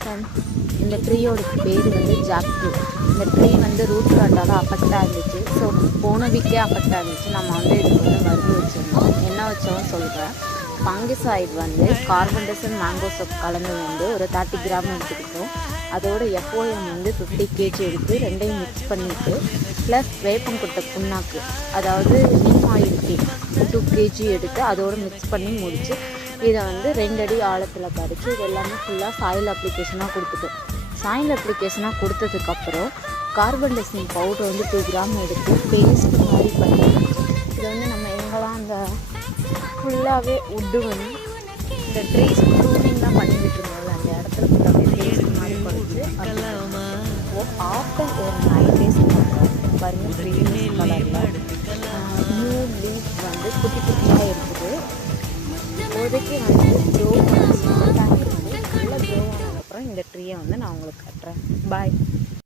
Friends, இந்த ட்ரீயோட பேர் வந்து ஜாக் ஃப்ரூட். இந்த ட்ரீ வந்து ரூட் காட்டால் அஃபெக்டாக இருந்துச்சு. ஸோ போன வீக்கே அஃபெக்டாக இருந்துச்சு. நம்ம வந்து இதுக்கு வந்து மருந்து வச்சுருந்தோம். என்ன வச்சோம் சொல்கிறேன். ஃபங்கிசைட் வந்து கார்பன்டசன் மேங்கோ சோப் கலந்து வந்து ஒரு 30 கிராம் எடுத்துக்கிட்டோம். அதோட எஃப்ஓஎம் வந்து 50 கேஜி எடுத்து ரெண்டையும் மிக்ஸ் பண்ணிவிட்டு ப்ளஸ் வேப்பங்குட்டை புண்ணாக்கு, அதாவது நீம் ஆயில் கேக் 2 கேஜி எடுத்து அதோடு மிக்ஸ் பண்ணி முடித்து இதை வந்து 2 அடி ஆழத்தில் பறித்து இது எல்லாமே ஃபுல்லாக சாயில் அப்ளிகேஷனாக கொடுத்துட்டோம். சாயில் அப்ளிகேஷனாக கொடுத்ததுக்கப்புறம் கார்பன்டசன் பவுடர் வந்து 2 கிராம் எடுத்து பேஸ்ட் மாதிரி பண்ணி இதை வந்து நம்ம எங்கெல்லாம் அந்த ஃபுல்லாகவே உட்டு வந்து இந்த ட்ரீஸ் ப்ரூனிங்லாம் பண்ணிக்கிட்டு இருந்தோம்ல அந்த இடத்துல ஃபுல்லாகவே பேஸ்ட் மாதிரி பண்ணிட்டு ஆஃப்டர் ஒரு 9 days பாருங்கள் க்ரீனிஷ் கலரில் நியூ லீஃப் வந்து குட்டி குட்டியாக இருக்குது. இப்போதைக்கு வந்து க்ரோ பண்ணி ஸ்டார்ட் ஆகிருக்கு. நல்லா க்ரோ ஆனதுக்கப்புறம் இந்த ட்ரீயை வந்து நான் உங்களுக்கு கட்டுறேன். பாய்.